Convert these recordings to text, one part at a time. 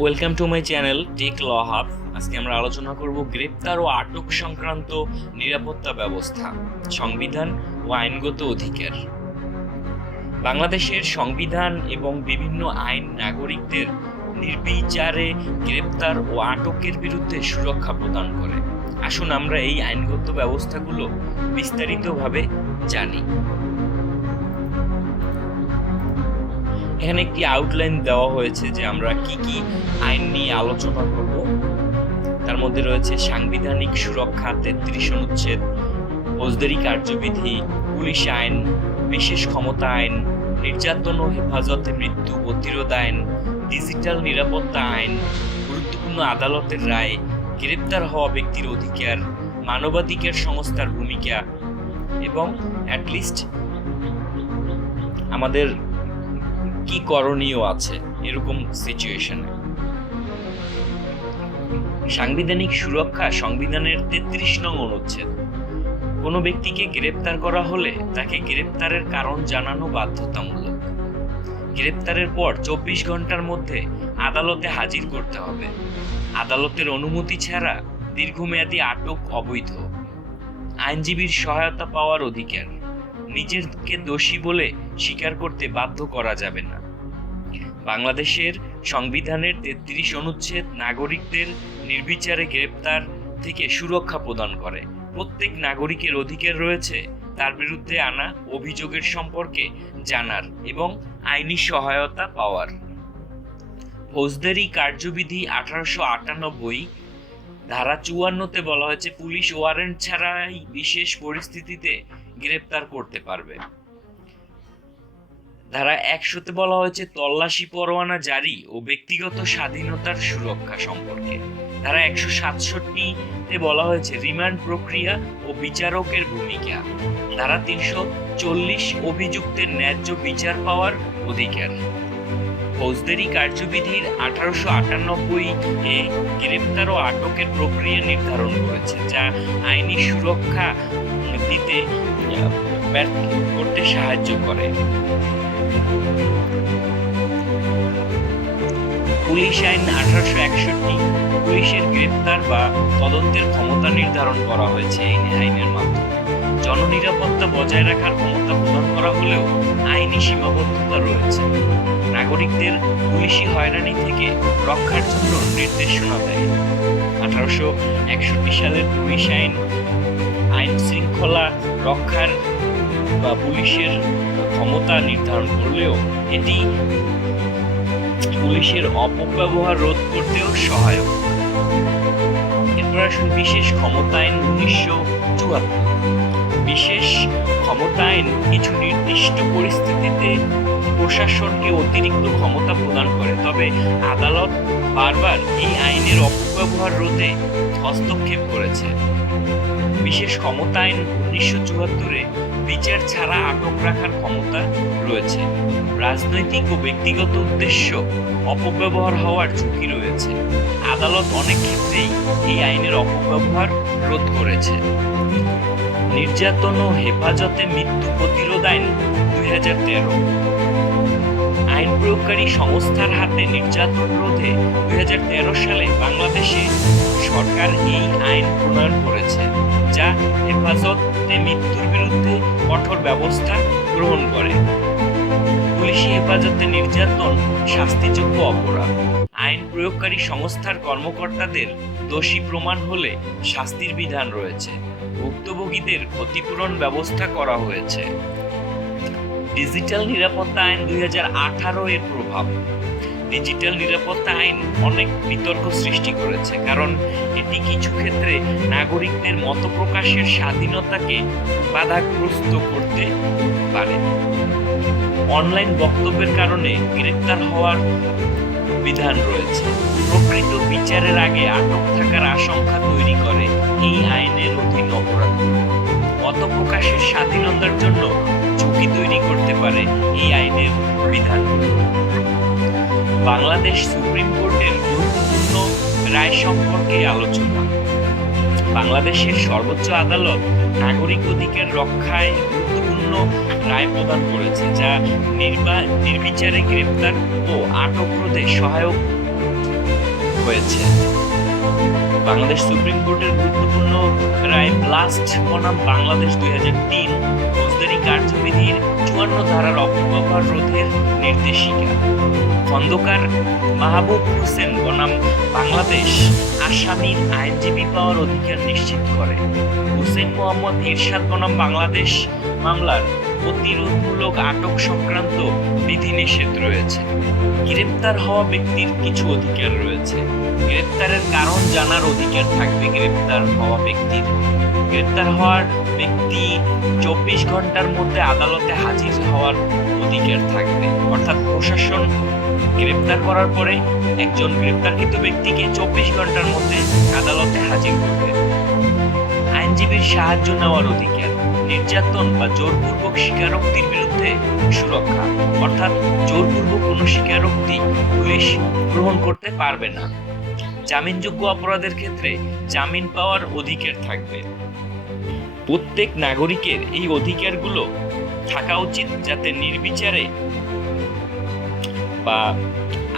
Welcome to my channel Tech Law Hub আজকে আমরা আলোচনা করব গ্রেপ্তার ও আটক সংক্রান্ত নিরাপত্তা ব্যবস্থা, সংবিধান ও আইনগত অধিকার। বাংলাদেশের সংবিধান এবং বিভিন্ন আইন নাগরিকদের নির্বিচারে গ্রেপ্তার ও আটকের বিরুদ্ধে সুরক্ষা প্রদান করে। আসুন আমরা এই আইনগত ব্যবস্থাগুলো বিস্তারিতভাবে জানি। এখানে একটি আউটলাইন দেওয়া হয়েছে যে আমরা কি কি আইন নিয়ে আলোচনা করব? তার মধ্যে রয়েছে সাংবিধানিক সুরক্ষা, তেত্রিশ অনুচ্ছেদ, ফৌজদারি কার্যবিধি, পুলিশ আইন, বিশেষ ক্ষমতা আইন, নির্যাতন ও হেফাজতে, মৃত্যু প্রতিরোধ আইন, ডিজিটাল নিরাপত্তা আইন, গুরুত্বপূর্ণ আদালতের রায়, গ্রেপ্তার হওয়া ব্যক্তির অধিকার, মানবাধিকার সংস্থার ভূমিকা এবং অ্যাটলিস্ট আমাদের কি করণীয় আছে এরকম সিচুয়েশনে সাংবিধানিক সুরক্ষা সংবিধানের তেত্রিশ নং অনুচ্ছেদ। কোনো ব্যক্তিকে গ্রেপ্তার করা হলে তাকে গ্রেপ্তারের কারণ জানানো বাধ্যতামূলক। গ্রেপ্তারের পর চব্বিশ ঘণ্টার মধ্যে আদালতে হাজির করতে হবে। আদালতের অনুমতি ছাড়া দীর্ঘমেয়াদী আটক অবৈধ। আইনজীবীর সহায়তা পাওয়ার অধিকার। নিজেকে দোষী বলে স্বীকার করতে বাধ্য করা যাবে না। বাংলাদেশের সংবিধানের তেত্রিশ অনুচ্ছেদ নাগরিকদের নির্বিচারে গ্রেপ্তার থেকে সুরক্ষা প্রদান করে। প্রত্যেক নাগরিকের অধিকার রয়েছে তার বিরুদ্ধে আনা অভিযোগের সম্পর্কে জানার এবং আইনি সহায়তা পাওয়ার। ফৌজদারি কার্যবিধি আঠারোশো আটানব্বই ধারা চুয়ান্নতে বলা হয়েছে, পুলিশ ওয়ারেন্ট ছাড়াই বিশেষ পরিস্থিতিতে গ্রেপ্তার করতে পারবে। ধারা একশোতে বলা হয়েছে, তল্লাশি পরোয়ানা জারি ও ব্যক্তিগত স্বাধীনতার সুরক্ষা সম্পর্কে। ধারা একশো সাতষট্টিতে বলা হয়েছে, রিমান্ড প্রক্রিয়া ও বিচারকের ভূমিকা। ধারা তিনশো চল্লিশ অভিযুক্তের ন্যায্য বিচার পাওয়ার অধিকার। ফৌজদারি কার্যবিধির আঠারোশো আটানব্বই এ গ্রেপ্তার ও আটকের প্রক্রিয়া নির্ধারণ করেছে, যা আইনি সুরক্ষা দিতে ব্যর্থ করতে সাহায্য করে। পুলিশ আইন আঠারোশো একষট্টি। পুলিশের গ্রেপ্তার বা তদন্তের ক্ষমতা নির্ধারণ করা হয়েছে এই আইনের মাধ্যমে। জননিরাপত্তা বজায় রাখার ক্ষমতা প্রদান করা হলেও আইনি সীমাবদ্ধতা রয়েছে। নাগরিকদের পুলিশি হয়রানি থেকে রক্ষার জন্য নির্দেশনা দেয়। আঠারোশো একষট্টি সালের পুলিশ আইন আইন শৃঙ্খলা রক্ষার বা পুলিশের ক্ষমতা নির্ধারণ করলেও এটি পুলিশের অপব্যবহার রোধ করতেও সহায়ক। এরপর আসুন বিশেষ ক্ষমতা আইন উনিশশো চুয়াত্তর। বিশেষ ক্ষমতা আইন কিছু নির্দিষ্ট পরিস্থিতিতে প্রশাসনকে অতিরিক্ত ক্ষমতা প্রদান করে, তবে আদালত বারবার এই আইনের অপব্যবহার রোধে হস্তক্ষেপ করেছে। বিশেষ ক্ষমতা আইন উনিশশো চুয়াত্তরে বিচার ছাড়া আটক রাখার ক্ষমতা রয়েছে। রাজনৈতিক ও ব্যক্তিগত উদ্দেশ্য অপব্যবহার হওয়ার ঝুঁকি রয়েছে। আদালত অনেক ক্ষেত্রেই এই আইনের অপব্যবহার রোধ করেছে। নির্যাতন ও হেফাজতে মৃত্যু প্রতিরোধ আইন দুই হাজার তেরো। আইন প্রয়োগকারী সংস্থার হাতে নির্যাতন রোধে দুই হাজার তেরো সালে বাংলাদেশে সরকার এই আইন প্রণয়ন করেছে। হেফাজতে মৃত্যুর বিরুদ্ধে কঠোর ব্যবস্থা গ্রহণ করে। পুলিশি হেফাজতে নির্যাতন শাস্তিযোগ্য অপরাধ। আইন প্রয়োগকারী সংস্থার কর্মকর্তাদের দোষী প্রমাণ হলে শাস্তির বিধান রয়েছে। ভুক্তভোগীদের ক্ষতিপূরণ ব্যবস্থা করা হয়েছে। ডিজিটাল নিরাপত্তা আইন দুই হাজার আঠারো এর প্রভাব। ডিজিটাল নিরাপত্তা আইন অনেক বিতর্ক সৃষ্টি করেছে, কারণ এটি কিছু ক্ষেত্রে নাগরিকদের মত প্রকাশের স্বাধীনতাকে বাধাগ্রস্ত করতে পারে। অনলাইন বক্তব্যের কারণে গ্রেপ্তার হওয়ার বিধান রয়েছে। প্রকৃত বিচারের আগে আটক থাকার আশঙ্কা তৈরি করে এই আইনের অধীন অপরাধ। মত প্রকাশের স্বাধীনতার জন্য ঝুঁকি তৈরি করতে পারে এই আইনের বিধান। বাংলাদেশ সুপ্রিম কোর্টের গুরুত্বপূর্ণ রায় সম্পর্কে আলোচনা। বাংলাদেশের সর্বোচ্চ আদালত নাগরিক অধিকার রক্ষায় গুরুত্বপূর্ণ রায় প্রদান করেছে, যা নির্বা- নির্বিচারে গ্রেপ্তার ও আটক রোধে সহায়ক হয়েছে। বাংলাদেশ সুপ্রিম কোর্টের গুরুত্বপূর্ণ রায় ব্লাস্ট বনাম বাংলাদেশ দুই হাজার তিন ফৌজদারি কার্যবিধির চুয়ান্ন ধারার অপব্যবহার রোধের নির্দেশিকা। খন্দকার মাহবুব হোসেন বনাম বাংলাদেশ আসামির আইনজীবী পাওয়ার অধিকার নিশ্চিত করে। হোসেন মোহাম্মদ ইরশাদ বনাম বাংলাদেশ মামলার প্রতিরোধমূলক আটক সংক্রান্ত বিধিনিষেধ রয়েছে। গ্রেপ্তার হওয়া ব্যক্তির কিছু অধিকার রয়েছে। গ্রেপ্তারের কারণ জানার অধিকার থাকবে গ্রেপ্তার হওয়া ব্যক্তির। গ্রেপ্তার হওয়ার ব্যক্তি চব্বিশ ঘণ্টার মধ্যে আদালতে হাজির হওয়ার অধিকার থাকবে। অর্থাৎ প্রশাসন গ্রেপ্তার করার পরে একজন গ্রেপ্তারকৃত ব্যক্তিকে চব্বিশ ঘণ্টার মধ্যে আদালতে হাজির করবে। আইনজীবীর সাহায্য নেওয়ার অধিকার নির্যাতন বা জোরপূর্বক স্বীকারোক্তির বিরুদ্ধে সুরক্ষা, অর্থাৎ জোরপূর্বক কোনো স্বীকারোক্তি পুলিশ গ্রহণ করতে পারবে না। জামিনযোগ্য অপরাধের ক্ষেত্রে জামিন পাওয়ার অধিকার থাকবে। প্রত্যেক নাগরিকের এই অধিকারগুলো থাকা উচিত যাতে নির্বিচারে বা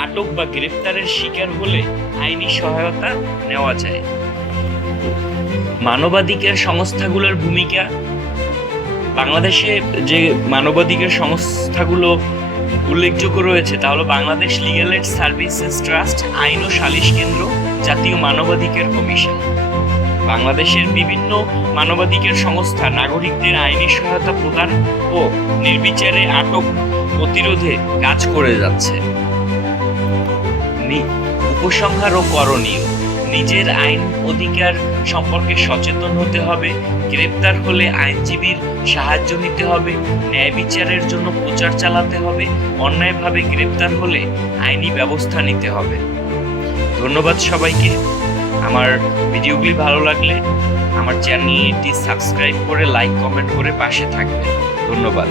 আটক বা গ্রেপ্তারের শিকার হলে আইনি সহায়তা নেওয়া যায়। মানবাধিকার সংস্থাগুলোর ভূমিকা বাংলাদেশে যে মানবাধিকার সংস্থাগুলো উল্লেখযোগ্য রয়েছে, তা হলো Bangladesh Legal Aid Services Trust আইন ও সালিশ কেন্দ্র, জাতীয় মানবাধিকার কমিশন। বাংলাদেশের বিভিন্ন মানবাধিকার সংস্থা নাগরিকদের আইনি সহায়তা প্রদান ও নির্বিচারে আটক প্রতিরোধে কাজ করে যাচ্ছে। উপসংহার ও করণীয়। নিজের আইন অধিকার সম্পর্কে সচেতন হতে হবে, গ্রেপ্তার হলে আইনজীবীর সাহায্য নিতে হবে, ন্যায় বিচারের জন্য প্রচার চালাতে হবে, অন্যায়ভাবে গ্রেপ্তার হলে আইনি ব্যবস্থা নিতে হবে। ধন্যবাদ সবাইকে। আমার ভিডিওগুলি ভালো লাগলে আমার চ্যানেলটি সাবস্ক্রাইব করে, লাইক, কমেন্ট করে পাশে থাকবেন। ধন্যবাদ।